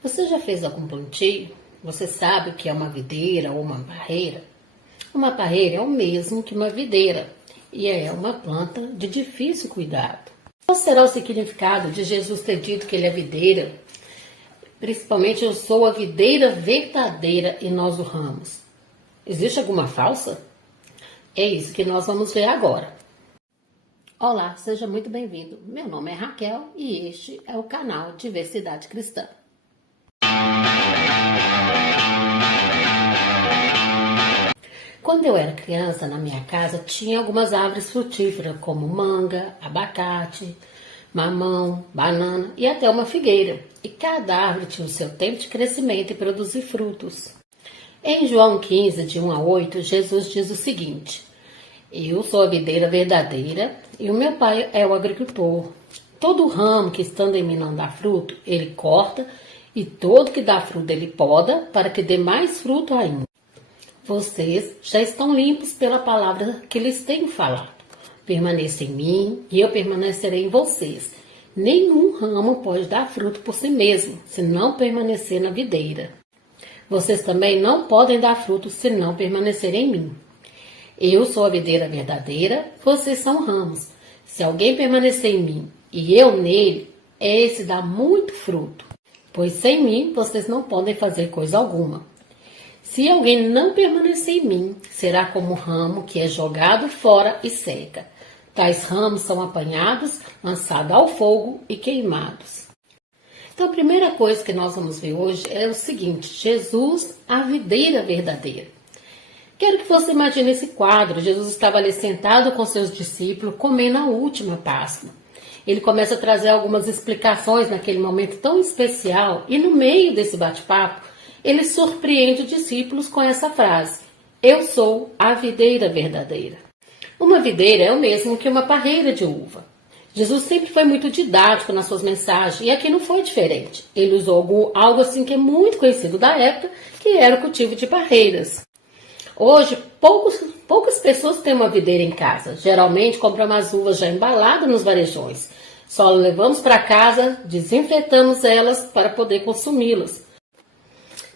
Você já fez algum plantio? Você sabe o que é uma videira ou uma parreira? Uma parreira é o mesmo que uma videira e é uma planta de difícil cuidado. Qual será o significado de Jesus ter dito que ele é videira? Principalmente, eu sou a videira verdadeira e nós o ramos. Existe alguma falsa? É isso que nós vamos ver agora. Olá, seja muito bem-vindo. Meu nome é Raquel e este é o canal Diversidade Cristã. Quando eu era criança, na minha casa, tinha algumas árvores frutíferas, como manga, abacate, mamão, banana e até uma figueira. E cada árvore tinha o seu tempo de crescimento e produzir frutos. Em João 15, de 1 a 8, Jesus diz o seguinte: Eu sou a videira verdadeira e o meu pai é o agricultor. Todo ramo que estando em mim não dá fruto, ele corta, e todo que dá fruto ele poda, para que dê mais fruto ainda. Vocês já estão limpos pela palavra que lhes tenho falado. Permaneça em mim e eu permanecerei em vocês. Nenhum ramo pode dar fruto por si mesmo, se não permanecer na videira. Vocês também não podem dar fruto se não permanecerem em mim. Eu sou a videira verdadeira, vocês são ramos. Se alguém permanecer em mim e eu nele, esse dá muito fruto, pois sem mim vocês não podem fazer coisa alguma. Se alguém não permanecer em mim, será como um ramo que é jogado fora e seca. Tais ramos são apanhados, lançados ao fogo e queimados. Então, a primeira coisa que nós vamos ver hoje é o seguinte: Jesus, a videira verdadeira. Quero que você imagine esse quadro. Jesus estava ali sentado com seus discípulos, comendo a última Páscoa. Ele começa a trazer algumas explicações naquele momento tão especial e no meio desse bate-papo, ele surpreende os discípulos com essa frase: Eu sou a videira verdadeira. Uma videira é o mesmo que uma parreira de uva. Jesus sempre foi muito didático nas suas mensagens e aqui não foi diferente. Ele usou algo assim que é muito conhecido da época, que era o cultivo de parreiras. Hoje, poucas pessoas têm uma videira em casa. Geralmente compramos as uvas já embaladas nos varejões. Só levamos para casa, desinfetamos elas para poder consumi-las.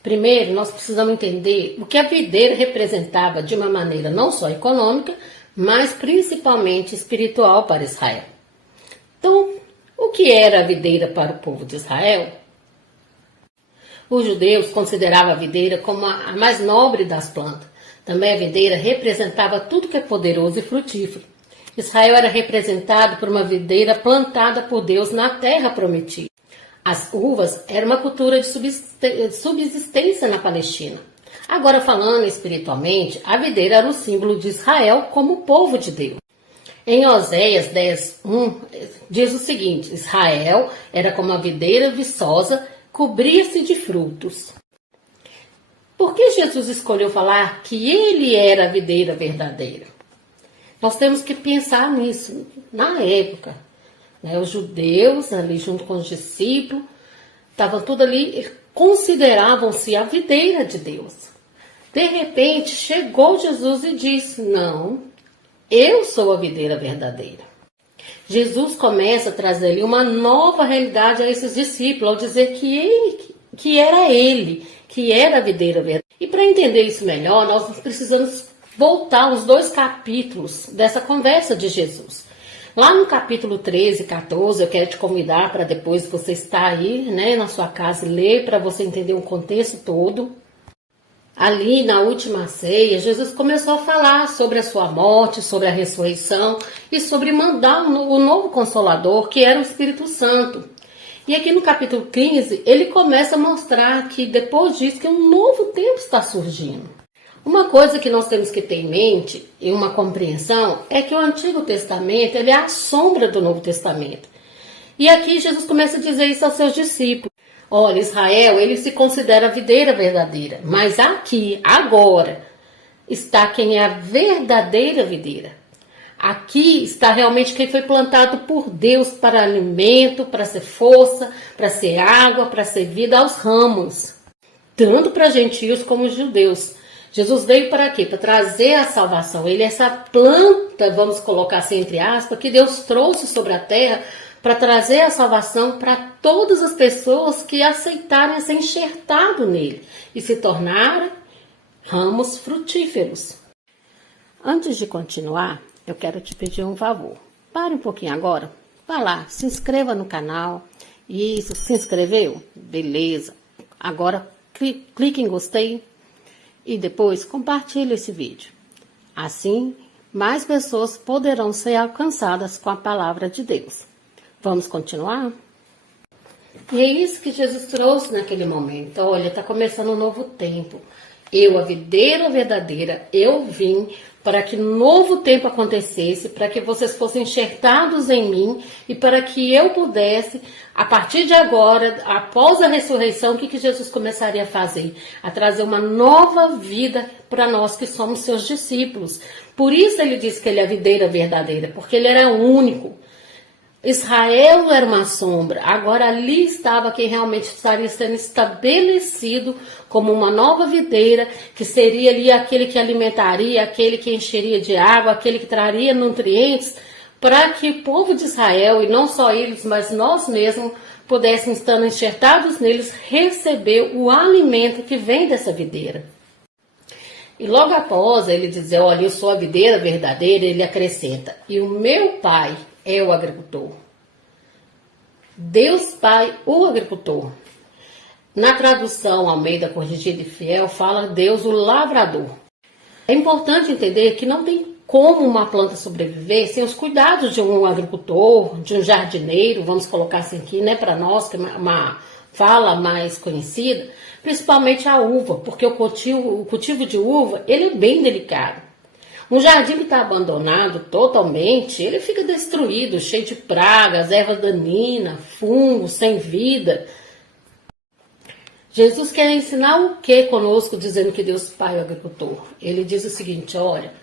Primeiro, nós precisamos entender o que a videira representava de uma maneira não só econômica, mas principalmente espiritual para Israel. Então, o que era a videira para o povo de Israel? Os judeus consideravam a videira como a mais nobre das plantas. Também a videira representava tudo que é poderoso e frutífero. Israel era representado por uma videira plantada por Deus na terra prometida. As uvas eram uma cultura de subsistência na Palestina. Agora, falando espiritualmente, a videira era o símbolo de Israel como povo de Deus. Em Oséias 10:1 diz o seguinte: Israel era como a videira viçosa, cobria-se de frutos. Por que Jesus escolheu falar que ele era a videira verdadeira? Nós temos que pensar nisso na época. Os judeus, ali junto com os discípulos, estavam tudo ali, consideravam-se a videira de Deus. De repente, chegou Jesus e disse: Não, eu sou a videira verdadeira. Jesus começa a trazer ali uma nova realidade a esses discípulos, ao dizer que era ele, que era a videira verdadeira. E para entender isso melhor, nós precisamos voltar aos 2 capítulos dessa conversa de Jesus. Lá no capítulo 13 e 14, eu quero te convidar para depois você estar aí, na sua casa, ler para você entender o contexto todo. Ali na última ceia, Jesus começou a falar sobre a sua morte, sobre a ressurreição e sobre mandar o novo Consolador, que era o Espírito Santo. E aqui no capítulo 15, ele começa a mostrar que depois disso, que um novo tempo está surgindo. Uma coisa que nós temos que ter em mente, e uma compreensão, é que o Antigo Testamento ele é a sombra do Novo Testamento. E aqui Jesus começa a dizer isso aos seus discípulos. Olha, Israel, ele se considera a videira verdadeira, mas aqui, agora, está quem é a verdadeira videira. Aqui está realmente quem foi plantado por Deus para alimento, para ser força, para ser água, para ser vida aos ramos. Tanto para gentios como judeus. Jesus veio para quê? Para trazer a salvação. Ele é essa planta, vamos colocar assim entre aspas, que Deus trouxe sobre a terra para trazer a salvação para todas as pessoas que aceitarem ser enxertado nele e se tornarem ramos frutíferos. Antes de continuar, eu quero te pedir um favor. Pare um pouquinho agora, vá lá, se inscreva no canal. Isso, se inscreveu? Beleza. Agora clique em gostei e depois compartilhe esse vídeo. Assim, mais pessoas poderão ser alcançadas com a palavra de Deus. Vamos continuar? E é isso que Jesus trouxe naquele momento. Olha, está começando um novo tempo. Eu, a videira verdadeira, eu vim para que um novo tempo acontecesse, para que vocês fossem enxertados em mim e para que eu pudesse, a partir de agora, após a ressurreição, o que Jesus começaria a fazer? A trazer uma nova vida para nós que somos seus discípulos. Por isso ele disse que ele é a videira verdadeira, porque ele era único. Israel era uma sombra, agora ali estava quem realmente estaria sendo estabelecido como uma nova videira, que seria ali aquele que alimentaria, aquele que encheria de água, aquele que traria nutrientes, para que o povo de Israel, e não só eles, mas nós mesmos, pudéssemos, estando enxertados neles, receber o alimento que vem dessa videira. E logo após ele dizer, olha, eu sou a videira verdadeira, ele acrescenta, e o meu pai é o agricultor. Deus Pai, o agricultor. Na tradução Almeida Corrigida e Fiel, fala Deus, o lavrador. É importante entender que não tem como uma planta sobreviver sem os cuidados de um agricultor, de um jardineiro, vamos colocar assim aqui, né, para nós, que é uma fala mais conhecida, principalmente a uva, porque o cultivo de uva, ele é bem delicado. Um jardim que está abandonado totalmente, ele fica destruído, cheio de pragas, ervas daninhas, fungos, sem vida. Jesus quer ensinar o que conosco, dizendo que Deus Pai é o agricultor? Ele diz o seguinte, olha,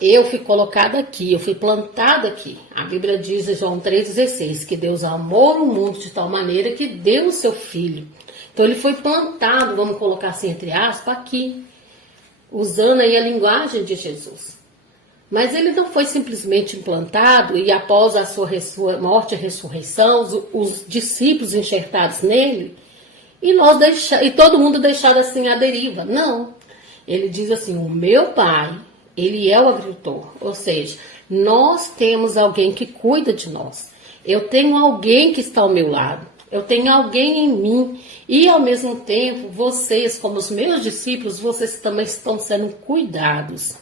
eu fui colocado aqui, eu fui plantado aqui. A Bíblia diz em João 3,16 que Deus amou o mundo de tal maneira que deu o seu Filho. Então ele foi plantado, vamos colocar assim entre aspas, aqui, usando aí a linguagem de Jesus. Mas ele não foi simplesmente implantado e após a sua morte e ressurreição, os discípulos enxertados nele, e todo mundo deixado assim à deriva. Não. Ele diz assim, o meu pai, ele é o agricultor. Ou seja, nós temos alguém que cuida de nós. Eu tenho alguém que está ao meu lado. Eu tenho alguém em mim. E ao mesmo tempo, vocês, como os meus discípulos, vocês também estão sendo cuidados.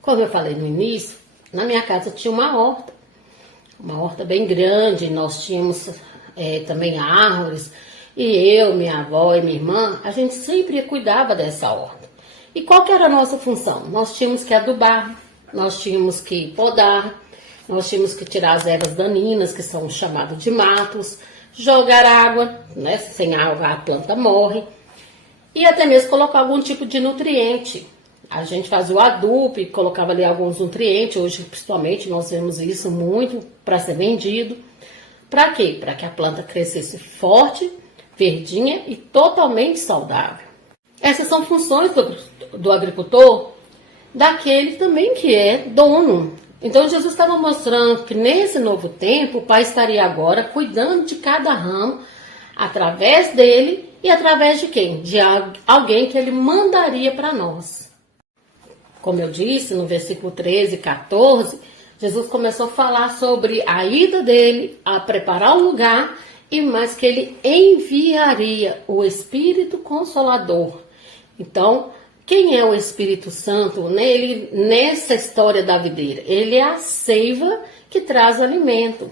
Como eu falei no início, na minha casa tinha uma horta bem grande, nós tínhamos também árvores, e eu, minha avó e minha irmã, a gente sempre cuidava dessa horta. E qual que era a nossa função? Nós tínhamos que adubar, nós tínhamos que podar, nós tínhamos que tirar as ervas daninhas, que são chamadas de matos, jogar água, né? Sem água a planta morre, e até mesmo colocar algum tipo de nutriente. A gente fazia o adubo e colocava ali alguns nutrientes, hoje principalmente nós vemos isso muito para ser vendido. Para quê? Para que a planta crescesse forte, verdinha e totalmente saudável. Essas são funções do agricultor, daquele também que é dono. Então Jesus estava mostrando que nesse novo tempo o Pai estaria agora cuidando de cada ramo, através dele e através de quem? De alguém que ele mandaria para nós. Como eu disse, no versículo 13 e 14, Jesus começou a falar sobre a ida dele a preparar o lugar e mais que ele enviaria o Espírito Consolador. Então, quem é o Espírito Santo? Ele, nessa história da videira, ele é a seiva que traz alimento.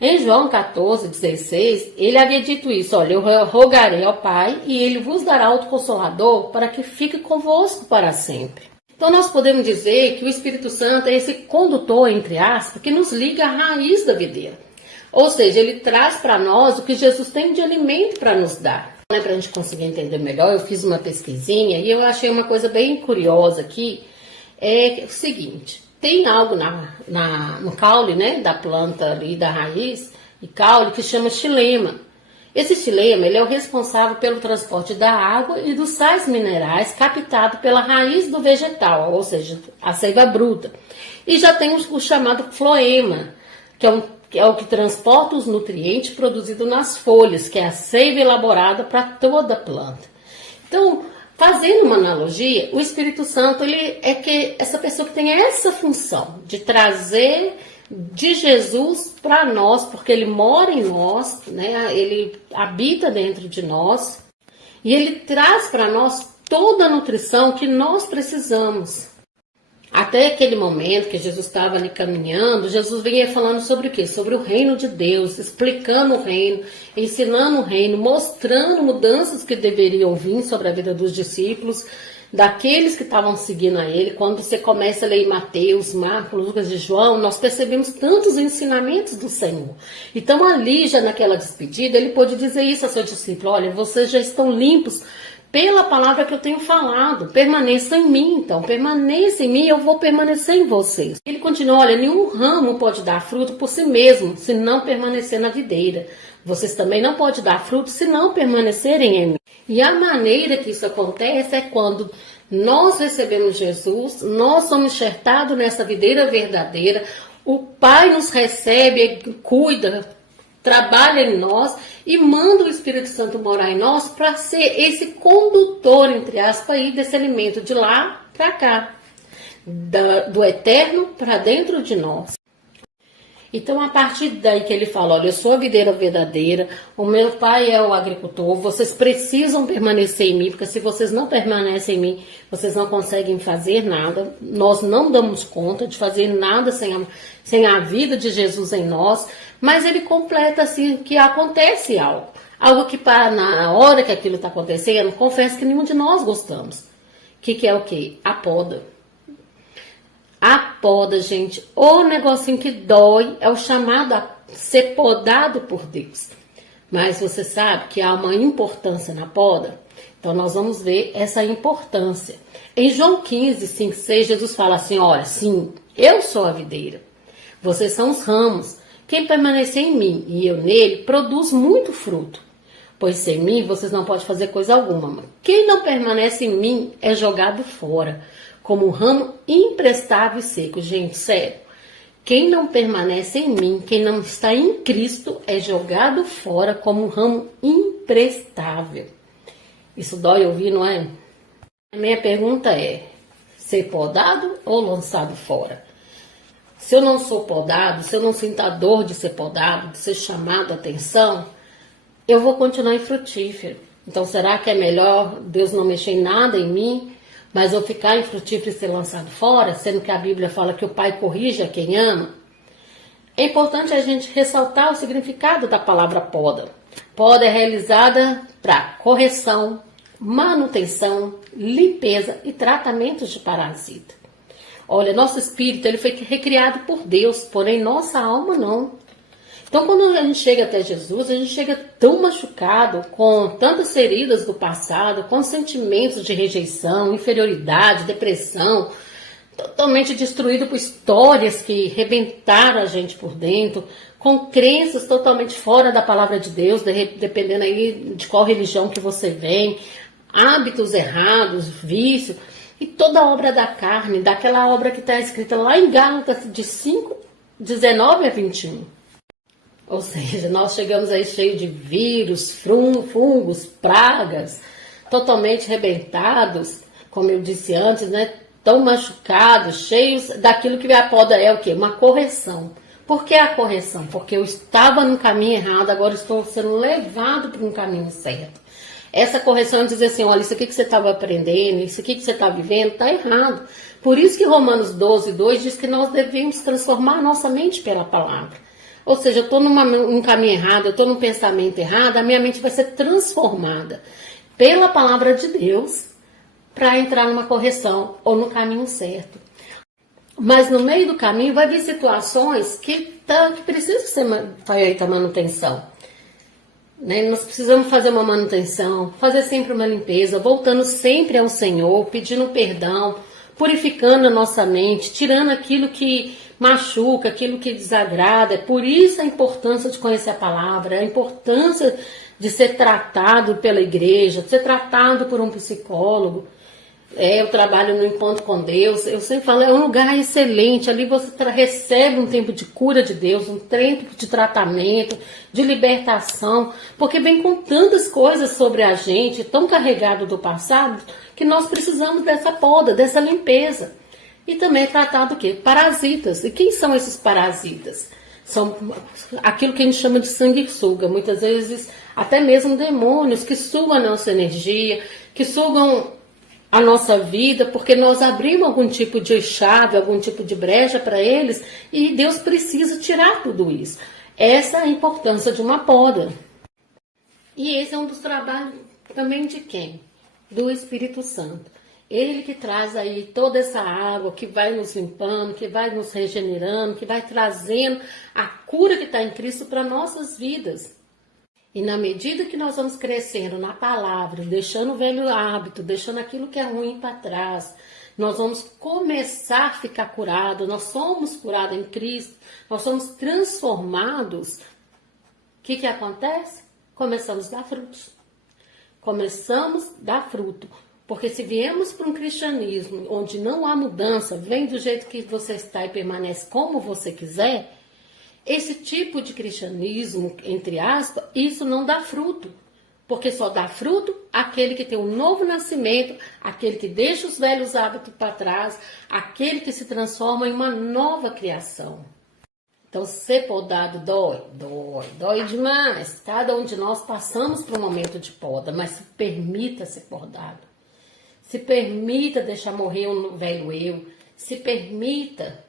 Em João 14,16, ele havia dito isso, olha, eu rogarei ao Pai e ele vos dará outro Consolador para que fique convosco para sempre. Então nós podemos dizer que o Espírito Santo é esse condutor, entre aspas, que nos liga à raiz da videira. Ou seja, ele traz para nós o que Jesus tem de alimento para nos dar. Para a gente conseguir entender melhor, eu fiz uma pesquisinha e eu achei uma coisa bem curiosa aqui. É o seguinte, tem algo no caule, né, da planta ali, da raiz, e caule, que chama xilema. Esse xilema, ele é o responsável pelo transporte da água e dos sais minerais captado pela raiz do vegetal, ou seja, a seiva bruta. E já tem o chamado floema, que que é o que transporta os nutrientes produzidos nas folhas, que é a seiva elaborada para toda a planta. Então, fazendo uma analogia, o Espírito Santo ele é que essa pessoa que tem essa função de trazer de Jesus para nós, porque ele mora em nós, né? Ele habita dentro de nós e ele traz para nós toda a nutrição que nós precisamos. Até aquele momento que Jesus estava ali caminhando, Jesus vinha falando sobre o quê? Sobre o reino de Deus, explicando o reino, ensinando o reino, mostrando mudanças que deveriam vir sobre a vida dos discípulos, daqueles que estavam seguindo a ele. Quando você começa a ler Mateus, Marcos, Lucas e João, nós percebemos tantos ensinamentos do Senhor. Então ali, já naquela despedida, ele pôde dizer isso a seu discípulo: olha, vocês já estão limpos pela palavra que eu tenho falado, permaneça em mim, então, permaneça em mim, eu vou permanecer em vocês. Ele continua: olha, nenhum ramo pode dar fruto por si mesmo, se não permanecer na videira. Vocês também não podem dar fruto se não permanecerem em mim. E a maneira que isso acontece é quando nós recebemos Jesus, nós somos enxertados nessa videira verdadeira, o Pai nos recebe, cuida, trabalha em nós e manda o Espírito Santo morar em nós para ser esse condutor, entre aspas, aí, desse alimento de lá para cá, do eterno para dentro de nós. Então, a partir daí que ele fala: olha, eu sou a videira verdadeira, o meu pai é o agricultor, vocês precisam permanecer em mim, porque se vocês não permanecem em mim, vocês não conseguem fazer nada, nós não damos conta de fazer nada sem a vida de Jesus em nós. Mas ele completa assim que acontece algo que na hora que aquilo está acontecendo, confesso que nenhum de nós gostamos. Que é o quê? A poda. A poda, gente, o negocinho que dói é o chamado a ser podado por Deus. Mas você sabe que há uma importância na poda? Então nós vamos ver essa importância. Em João 15, 5, 6, Jesus fala assim: olha, sim, eu sou a videira, vocês são os ramos. Quem permanecer em mim e eu nele, produz muito fruto. Pois sem mim vocês não podem fazer coisa alguma. Quem não permanece em mim é jogado fora, como um ramo imprestável e seco. Gente, sério. Quem não permanece em mim, quem não está em Cristo, é jogado fora como um ramo imprestável. Isso dói ouvir, não é? A minha pergunta é: ser podado ou lançado fora? Se eu não sou podado, se eu não sinto a dor de ser podado, de ser chamado a atenção, eu vou continuar infrutífero. Então, será que é melhor Deus não mexer em nada em mim, mas eu ficar infrutífero e ser lançado fora, sendo que a Bíblia fala que o Pai corrige a quem ama? É importante a gente ressaltar o significado da palavra poda. Poda é realizada para correção, manutenção, limpeza e tratamento de parasita. Olha, nosso espírito ele foi recriado por Deus, porém nossa alma não. Então, quando a gente chega até Jesus, a gente chega tão machucado, com tantas feridas do passado, com sentimentos de rejeição, inferioridade, depressão, totalmente destruído por histórias que rebentaram a gente por dentro, com crenças totalmente fora da palavra de Deus, dependendo aí de qual religião que você vem, hábitos errados, vícios. E toda a obra da carne, daquela obra que está escrita lá em Gálatas de 5, 19 a 21. Ou seja, nós chegamos aí cheio de vírus, fungos, pragas, totalmente rebentados, como eu disse antes, né? Tão machucados, cheios daquilo que a poda é o quê? Uma correção. Por que a correção? Porque eu estava no caminho errado, agora estou sendo levado para um caminho certo. Essa correção é dizer assim: olha, isso aqui que você estava aprendendo, isso aqui que você está vivendo, está errado. Por isso que Romanos 12, 2 diz que nós devemos transformar a nossa mente pela palavra. Ou seja, eu estou num caminho errado, eu estou num pensamento errado, a minha mente vai ser transformada pela palavra de Deus para entrar numa correção ou no caminho certo. Mas no meio do caminho vai vir situações que precisam ser feita manutenção. Nós precisamos fazer uma manutenção, fazer sempre uma limpeza, voltando sempre ao Senhor, pedindo perdão, purificando a nossa mente, tirando aquilo que machuca, aquilo que desagrada. É por isso a importância de conhecer a palavra, a importância de ser tratado pela igreja, de ser tratado por um psicólogo. Eu trabalho no Encontro com Deus, eu sempre falo, é um lugar excelente, ali você recebe um tempo de cura de Deus, um tempo de tratamento, de libertação, porque vem com tantas coisas sobre a gente, tão carregado do passado, que nós precisamos dessa poda, dessa limpeza. E também é tratado o quê? Parasitas. E quem são esses parasitas? São aquilo que a gente chama de sanguessuga, muitas vezes até mesmo demônios que sugam a nossa energia, que sugam a nossa vida, porque nós abrimos algum tipo de chave, algum tipo de brecha para eles, e Deus precisa tirar tudo isso. Essa é a importância de uma poda. E esse é um dos trabalhos também de quem? Do Espírito Santo. Ele que traz aí toda essa água, que vai nos limpando, que vai nos regenerando, que vai trazendo a cura que está em Cristo para nossas vidas. E na medida que nós vamos crescendo na palavra, deixando o velho hábito, deixando aquilo que é ruim para trás, nós vamos começar a ficar curados, nós somos curados em Cristo, nós somos transformados. O que acontece? Começamos a dar frutos. Começamos a dar fruto. Porque se viemos para um cristianismo onde não há mudança, vem do jeito que você está e permanece como você quiser, esse tipo de cristianismo, entre aspas, isso não dá fruto. Porque só dá fruto aquele que tem um novo nascimento, aquele que deixa os velhos hábitos para trás, aquele que se transforma em uma nova criação. Então, ser podado dói demais. Cada um de nós passamos por um momento de poda, mas se permita ser podado. Se permita deixar morrer o velho eu. Se permita,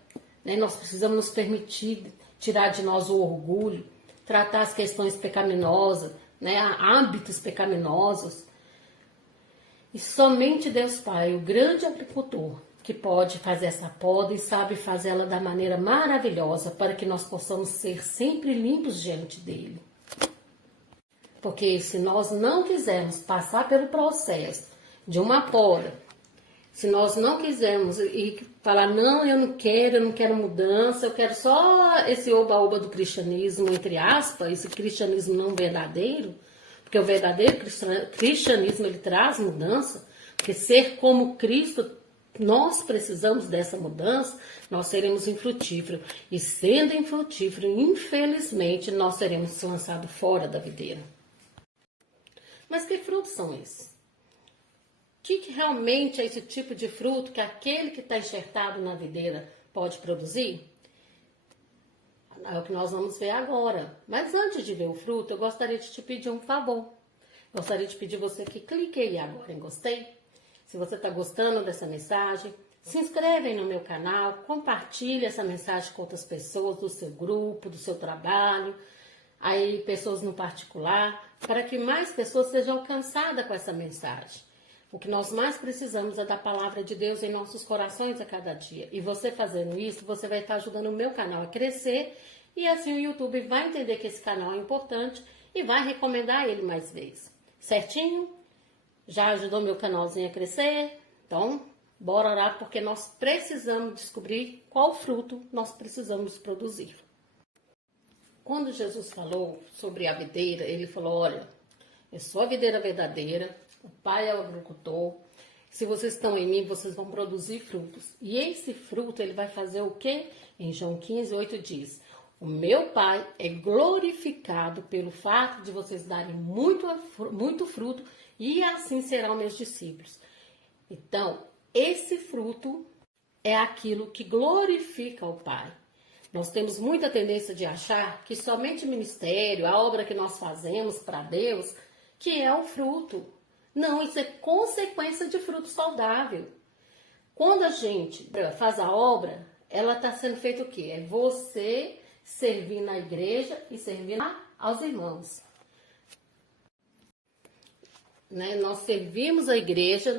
né, nós precisamos nos permitir tirar de nós o orgulho, tratar as questões pecaminosas, né, hábitos pecaminosos. E somente Deus Pai, o grande agricultor, que pode fazer essa poda e sabe fazê-la da maneira maravilhosa para que nós possamos ser sempre limpos diante dele. Porque se nós não quisermos passar pelo processo de uma poda, se nós não quisermos e falar, não, eu não quero mudança, eu quero só esse oba-oba do cristianismo, entre aspas, esse cristianismo não verdadeiro, porque o verdadeiro cristianismo, ele traz mudança, porque ser como Cristo, nós precisamos dessa mudança, nós seremos infrutíferos. E sendo infrutífero, infelizmente, nós seremos lançados fora da videira. Mas que frutos são esses? O que realmente é esse tipo de fruto que aquele que está enxertado na videira pode produzir? É o que nós vamos ver agora. Mas antes de ver o fruto, eu gostaria de te pedir um favor. Gostaria de pedir você que clique aí agora em gostei. Se você está gostando dessa mensagem, se inscreve aí no meu canal, compartilhe essa mensagem com outras pessoas do seu grupo, do seu trabalho, aí pessoas no particular, para que mais pessoas sejam alcançadas com essa mensagem. O que nós mais precisamos é da palavra de Deus em nossos corações a cada dia. E você fazendo isso, você vai estar ajudando o meu canal a crescer e assim o YouTube vai entender que esse canal é importante e vai recomendar ele mais vezes. Certinho? Já ajudou meu canalzinho a crescer? Então, bora orar porque nós precisamos descobrir qual fruto nós precisamos produzir. Quando Jesus falou sobre a videira, ele falou, olha, eu sou a videira verdadeira, o Pai é o agricultor. Se vocês estão em mim, vocês vão produzir frutos. E esse fruto, ele vai fazer o quê? Em João 15:8 diz, o meu Pai é glorificado pelo fato de vocês darem muito fruto e assim serão meus discípulos. Então, esse fruto é aquilo que glorifica o Pai. Nós temos muita tendência de achar que somente o ministério, a obra que nós fazemos para Deus, que é o fruto. Não, isso é consequência de fruto saudável. Quando a gente faz a obra, ela está sendo feita o quê? É você servir na igreja e servir aos irmãos. Né? Nós servimos a igreja,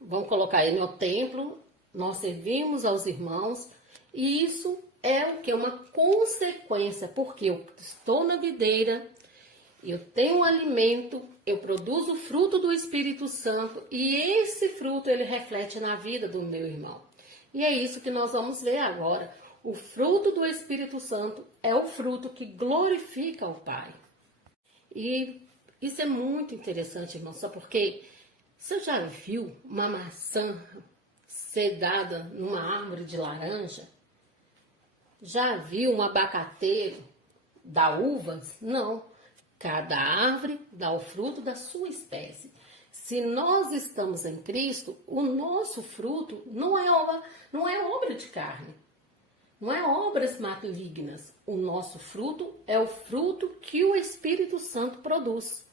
vamos colocar aí no templo, nós servimos aos irmãos, e isso é o que? Uma consequência, porque eu estou na videira, eu tenho um alimento, eu produzo o fruto do Espírito Santo, e esse fruto ele reflete na vida do meu irmão. E é isso que nós vamos ver agora. O fruto do Espírito Santo é o fruto que glorifica o Pai. E isso é muito interessante, irmão, só porque Você já viu uma maçã ser dada numa árvore de laranja? Já viu um abacateiro dar uvas? Não. Cada árvore dá o fruto da sua espécie. Se nós estamos em Cristo, o nosso fruto não é obra de carne. Não é obras malignas. O nosso fruto é o fruto que o Espírito Santo produz.